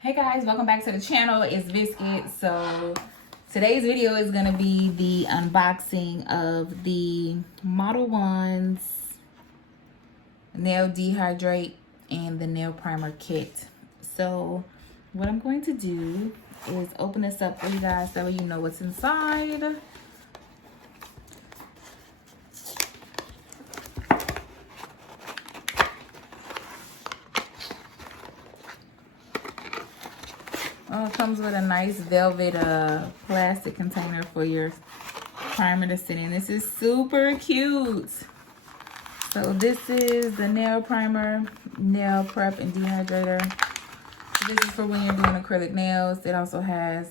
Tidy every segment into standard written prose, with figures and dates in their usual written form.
Hey guys, welcome back to the channel. It's Biscuit. So today's video is gonna be the unboxing of the Modelones nail dehydrate and the nail primer kit. So what I'm going to do is open this up for you guys so you know what's inside. Oh, it comes with a nice velvet plastic container for your primer to sit in. This is super cute. So this is the nail primer, nail prep, and dehydrator. This is for when you're doing acrylic nails. It also has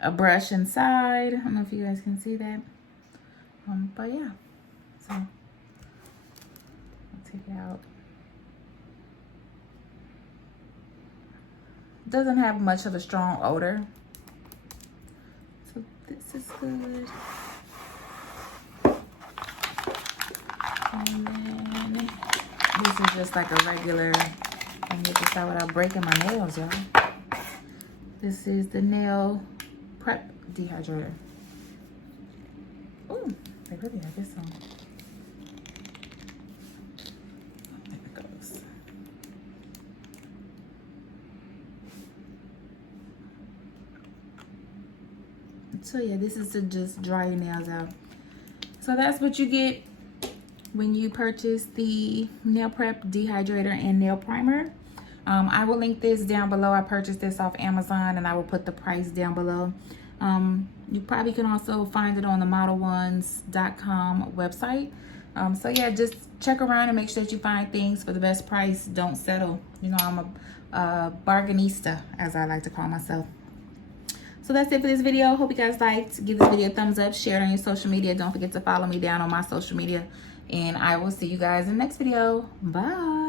a brush inside. I don't know if you guys can see that. But yeah, so I'll take it out. Doesn't have much of a strong odor, so this is good. And then this is just like a regular, and get this out without breaking my nails, y'all. This is the nail prep dehydrator. Ooh, they really have this on. There it goes. So yeah, this is to just dry your nails out. So that's what you get when you purchase the nail prep dehydrator and nail primer. I will link this down below. I purchased this off Amazon and I will put the price down below. You probably can also find it on the Modelones.com website. So yeah, just check around and make sure that you find things for the best price. Don't settle. You know, I'm a bargainista, as I like to call myself. So that's it for this video. Hope you guys liked. Give this video a thumbs up. Share it on your social media. Don't forget to follow me down on my social media. And I will see you guys in the next video. Bye.